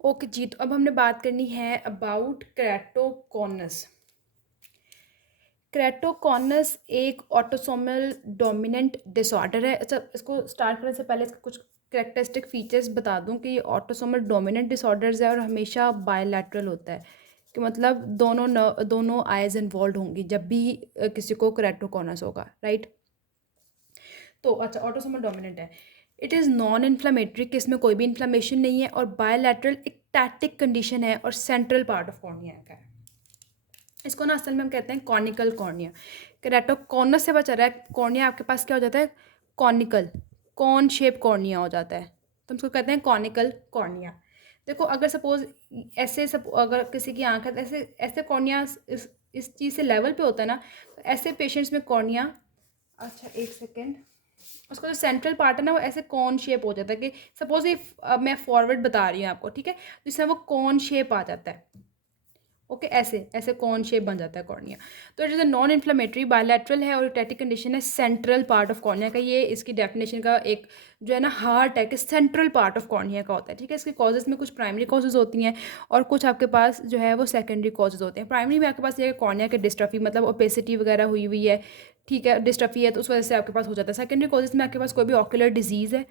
Okay जी, तो अब हमने बात करनी है अबाउट केराटोकॉनस। केराटोकॉनस एक ऑटोसोमल डोमिनेंट डिसऑर्डर है। अच्छा, इसको स्टार्ट करने से पहले इसके कुछ कैरेक्टरिस्टिक फीचर्स बता दूं कि ये ऑटोसोमल डोमिनेंट डिसऑर्डर्स है और हमेशा बायलैटरल होता है, कि मतलब दोनों आइज इन्वॉल्व होंगी जब भी किसी को केराटोकॉनस होगा, राइट। तो अच्छा, ऑटोसोमल डोमिनेंट है। इट इज़ नॉन इन्फ्लामेटरी, कि इसमें कोई भी इन्फ्लामेशन नहीं है, और बायलैटरल एक्टैटिक कंडीशन है और सेंट्रल पार्ट ऑफ कॉर्निया का है। इसको ना असल में हम कहते हैं कॉनिकल कॉर्निया। केराटोकॉनस से बचा रहा है कॉर्निया, आपके पास क्या हो जाता है, कॉनिकल, कॉन शेप कॉर्निया हो जाता है, तो हम उसको कहते हैं कॉनिकल कॉर्निया। देखो, अगर सपोज ऐसे अगर किसी की आंख है तो ऐसे ऐसे कॉर्निया इस चीज़ से लेवल पे होता है ना, तो ऐसे पेशेंट्स में कॉर्निया, अच्छा एक सेकेंड, उसका जो सेंट्रल पार्ट है ना वो ऐसे कॉन शेप हो जाता है, कि सपोज ये अब मैं फॉरवर्ड बता रही हूँ आपको, ठीक है, तो इसमें वो कॉन शेप आ जाता है। ओके, ऐसे ऐसे कॉन शेप बन जाता है कॉर्निया। तो it is a non inflammatory, bilateral है और इटैटिक कंडीशन है सेंट्रल पार्ट ऑफ कॉर्निया का। ये इसकी डेफिनेशन का एक जो है ना हार्ट है, कि सेंट्रल पार्ट ऑफ कॉर्निया का होता है, ठीक है। इसके कॉजेज़ में कुछ प्राइमरी कॉजेज़ होती हैं और कुछ आपके पास जो है वो सेकेंडरी कॉजेज़ होते हैं। प्राइमरी में आपके पास ये है कॉर्निया के डिस्ट्रफी, मतलब ओपेसिटी वगैरह हुई हुई है, ठीक है, डिस्ट्रफी है, तो उस वजह से आपके पास हो जाता है। सेकेंडरी कॉजेज़ में आपके पास कोई भी ऑक्यूलर डिजीज़ है,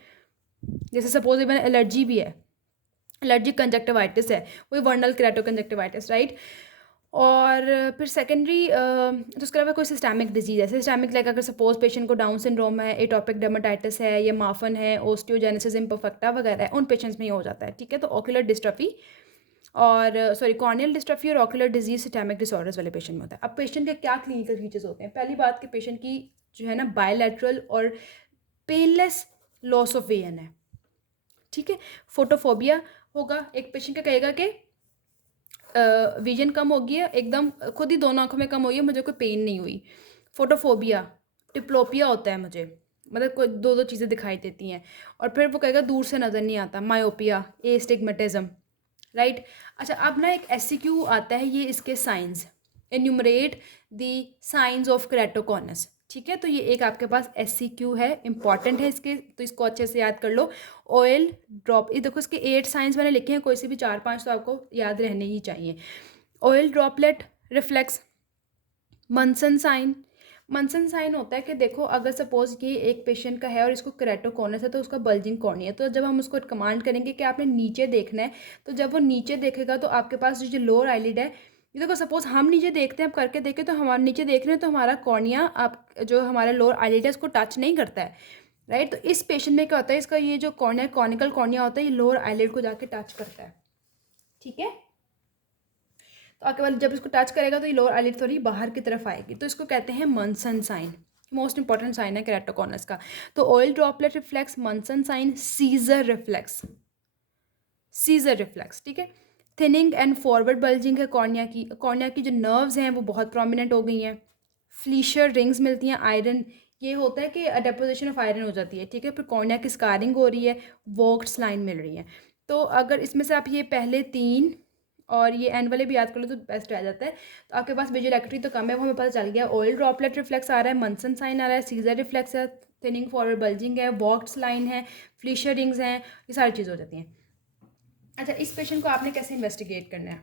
जैसे सपोज इवन एलर्जी भी है, एलर्जिक कंजक्टिवाइटिस है, वही वर्नल केराटो कंजक्टिवाइटिस, राइट। और फिर सेकेंडरी, तो उसके अलावा कोई सिस्टैमिक डिजीज़ है, सिस्टैमिक लाइक अगर सपोज पेशेंट को डाउन सिंड्रोम है, एटोपिक डर्मेटाइटिस है, या माफन है, ओस्टियोजेनेसिस इम्परफेक्टा वगैरह है, उन पेशेंट्स में ही हो जाता है, ठीक है। तो ऑक्यूलर डिस्ट्रफी और सॉरी कॉर्नियल डिस्ट्रफी और ऑक्यूलर डिजीज सिस्टैमिक डिसऑर्डर्स वाले पेशेंट में होता है। अब पेशेंट के क्या क्लिनिकल फीचर्स होते हैं, पहली बात कि पेशेंट की जो है ना बायलैटरल और पेनलेस लॉस ऑफ विजन है, ठीक है। फोटोफोबिया होगा, एक पेशेंट का कहेगा कि विजन कम हो गई है एकदम, खुद ही दोनों आंखों में कम हुई है, मुझे कोई पेन नहीं हुई। फोटोफोबिया, टिप्लोपिया होता है मुझे, मतलब कोई दो दो चीज़ें दिखाई देती हैं। और फिर वो कहेगा दूर से नज़र नहीं आता, मायोपिया, एस्टिग्मेटिज्म, राइट। अच्छा, अब ना एक एससीक्यू आता है, ये इसके signs, enumerate the signs of keratoconus, ठीक है। तो ये एक आपके पास एससीक्यू है, इंपॉर्टेंट है इसके, तो इसको अच्छे से याद कर लो। ऑयल ड्रॉप, ये देखो इसके 8 साइंस मैंने लिखे हैं, कोई से भी 4-5 तो आपको याद रहने ही चाहिए। Oil droplet reflex, Munson sign. Munson sign होता है कि देखो, अगर सपोज ये एक पेशेंट का है और इसको केराटोकॉनस है, तो उसका बल्जिंग कॉर्निया है, तो जब हम उसको कमांड करेंगे कि आपने नीचे देखना है, तो जब वो नीचे देखेगा तो आपके पास जो लोअर आईलिड है, ये देखो सपोज हम नीचे देखते हैं, अब करके देखें तो हमारे नीचे देख रहे हैं, तो हमारा कॉर्निया आप जो हमारा लोअर आईलिड है उसको टच नहीं करता है, राइट। तो इस पेशेंट में क्या होता है, इसका ये जो कॉर्निया कॉनिकल कॉर्निया होता है, ये लोअर आईलिड को जाके टच करता है, ठीक है। तो आपके बाद जब इसको टच करेगा तो ये लोअर आईलिड थोड़ी बाहर की तरफ आएगी, तो इसको कहते हैं Munson sign, most important sign है केराटोकॉनस का। तो oil droplet reflex, Munson sign, scissor reflex, scissor reflex, ठीक है। थिनिंग एंड फॉरवर्ड बल्जिंग है कॉर्निया की जो नर्व्स हैं वो बहुत प्रोमिनेंट हो गई हैं। फ्लीशर रिंग्स मिलती हैं, आयरन, ये होता है कि डेपोजिशन ऑफ आयरन हो जाती है, ठीक है। फिर कॉर्निया की स्कारिंग हो रही है, वोक्ट्स लाइन मिल रही है। तो अगर इसमें से आप ये पहले 3 और ये एंड वाले भी याद कर लो तो बेस्ट रह जाता है। तो आपके पास विजुअल एक्टिविटी तो कम है, वो हमें पता चल गया। ऑयल ड्रॉपलेट रिफ्लेक्स आ रहा है, मनसन साइन आ रहा है, सीजर रिफ्लेक्स है, थिनिंग फॉरवर्ड बल्जिंग है, वॉक्ट्स लाइन है, फ्लीशर रिंग्स हैं, ये सारी चीज़ हो जाती हैं। अच्छा, इस पेशेंट को आपने कैसे इन्वेस्टिगेट करना है,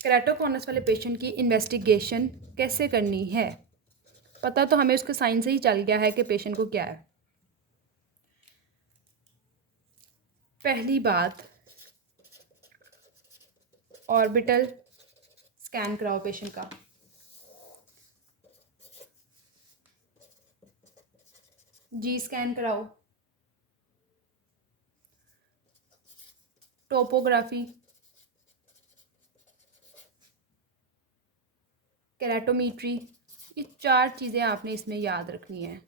केराटोकॉनस वाले पेशेंट की इन्वेस्टिगेशन कैसे करनी है, पता तो हमें उसके साइन से ही चल गया है कि पेशेंट को क्या है। पहली बात, ऑर्बिटल स्कैन कराओ पेशेंट का। जी स्कैन कराओ। टोपोग्राफी, केराटोमीट्री, ये 4 चीज़ें आपने इसमें याद रखनी है।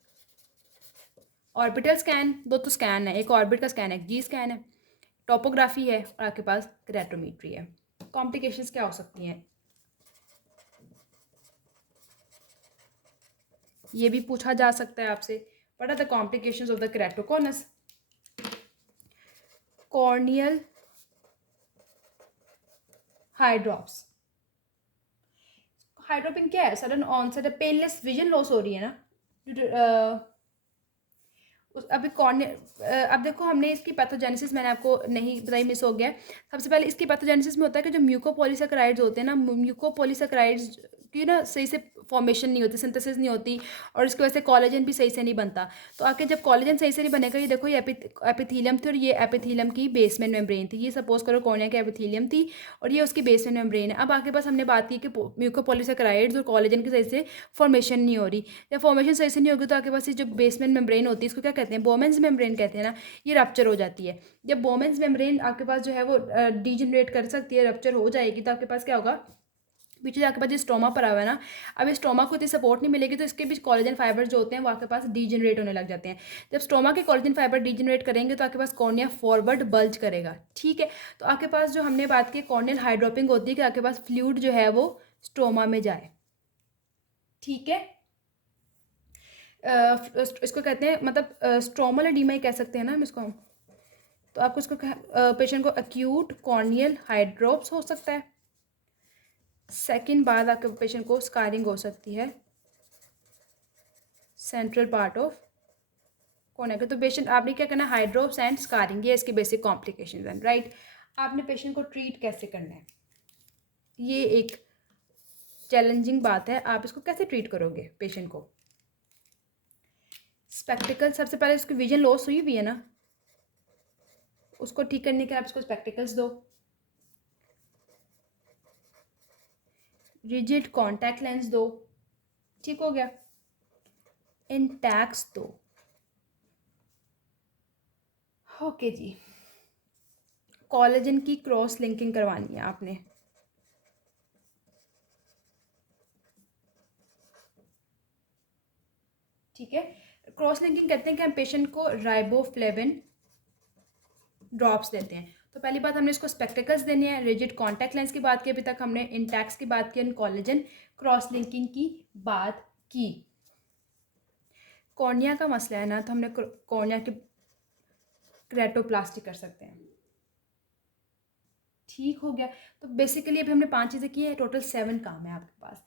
ऑर्बिटल स्कैन, दो तो स्कैन है, एक ऑर्बिट का स्कैन है, एक जी स्कैन है, टोपोग्राफी है और आपके पास केराटोमीट्री है। कॉम्प्लिकेशंस क्या हो सकती हैं, ये भी पूछा जा सकता है आपसे, what are the complications of the keratoconus. Corneal hydrops, hydroping क्या है, सडन ऑनसेट है, पेनलेस विजन लॉस हो रही है ना, अभी अब देखो हमने इसकी पैथोजेनेसिस मैंने आपको नहीं बताई, मिस हो गया। सबसे पहले इसकी पैथोजेनेसिस में होता है कि जो म्यूकोपॉलीसेकेराइड्स होते हैं ना, म्यूकोपॉलीसेकेराइड्स की ना सही से फॉर्मेशन नहीं होती, सिंथेसिस नहीं होती, और इसकी वजह से कोलेजन भी सही से नहीं बनता। तो आके जब कोलेजन सही से नहीं बनेगा, ये देखो ये एपिथीलियम थी, और ये एपिथीलियम की बेसमेंट मेम्ब्रेन थी। ये सपोज करो कॉर्निया की एपिथीलियम थी और ये उसकी बेसमेंट मेम्ब्रेन है। अब आके पास हमने बात की कि म्यूकोपॉलीसेकेराइड्स और कोलेजन की सही से फॉर्मेशन नहीं हो रही। जब फॉर्मेशन सही से नहीं होगी तो आपके पास ये जो बेसमेंट मेम्ब्रेन होती है, इसको क्या कहते हैं, बोमेंस मेम्ब्रेन कहते हैं ना, ये रप्चर हो जाती है। जब बोमेंस मेम्ब्रेन आपके पास जो है वो डीजनरेट कर सकती है, रप्चर हो जाएगी, तो आपके पास क्या होगा, पीछे जाके पास जो स्टोमा पड़ा हुआ है ना, अब इस स्टोमा को इतनी सपोर्ट नहीं मिलेगी, तो इसके बीच कोलेजन फाइबर जो होते हैं वो आपके पास डीजनरेट होने लग जाते हैं। जब स्टोमा के कोलेजन फाइबर डीजनरेट करेंगे तो आपके पास कॉर्निया फॉरवर्ड बल्ज करेगा। ठीक है, तो आपके पास जो हमने बात की कॉर्नियल हाइड्रोपिंग होती है कि आपके पास फ्लूइड जो है वो स्टोमा में जाए। ठीक है, इसको कहते हैं, मतलब स्ट्रोमल एडीमा ही कह सकते हैं ना हम इसको। तो आपको इसको पेशेंट को एक्यूट कॉर्नियल हाइड्रोप्स हो सकता है। सेकंड बाद आपके पेशेंट को स्कारिंग हो सकती है सेंट्रल पार्ट ऑफ कॉर्निया के। तो पेशेंट आपने क्या करना है, हाइड्रोप्स एंड स्कारिंग, ये इसके बेसिक कॉम्प्लिकेशन हैं, राइट। आपने पेशेंट को ट्रीट कैसे करना है, ये एक चैलेंजिंग बात है। आप इसको कैसे ट्रीट करोगे पेशेंट को। स्पेक्टिकल, सबसे पहले उसकी विजन लॉस हुई है ना, उसको ठीक करने के आप इसको स्पेक्टिकल्स दो, रिजिड कॉन्टैक्ट लेंस दो, ठीक हो गया, इंटैक्स दो। ओके जी, कोलेजन की क्रॉस लिंकिंग करवानी है आपने। ठीक है, क्रॉस लिंकिंग कहते हैं कि हम पेशेंट को राइबोफ्लेविन ड्रॉप्स देते हैं। तो पहली बात हमने इसको स्पेक्टिकल्स देने हैं, रिजिड कॉन्टैक्ट लेंस की बात की, अभी तक हमने इंटैक्स की बात की, कोलेजन क्रॉस लिंकिंग की बात की। कॉर्निया का मसला है ना, तो हमने कॉर्निया की क्रेटोप्लास्टी कर सकते हैं। ठीक हो गया, तो बेसिकली अभी हमने 5 चीज़ें की है, टोटल 7 काम है आपके पास।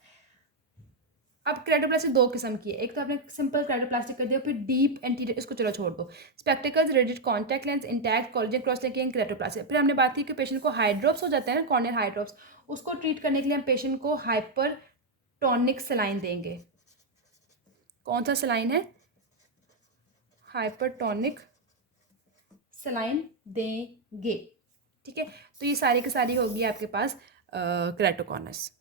अब क्रेटोप्लास्टी 2 किस्म की है, एक तो आपने सिंपल क्रेटोप्लास्टी कर दिया, फिर डीप एंटीरियर, इसको चलो छोड़ दो। Spectacles, rigid contact lens, intact, collagen cross linking, keratoplasty. फिर हमने बात की कि पेशेंट को हाइड्रोप्स हो जाता है ना, कॉर्नियल हाइड्रोप्स, उसको ट्रीट करने के लिए हम पेशेंट को हाइपरटोनिक सलाइन देंगे। कौन सा सलाइन है, हाइपरटोनिक सलाइन देंगे। ठीक है, तो ये सारी की सारी होगी आपके पास क्रेटोकॉनस।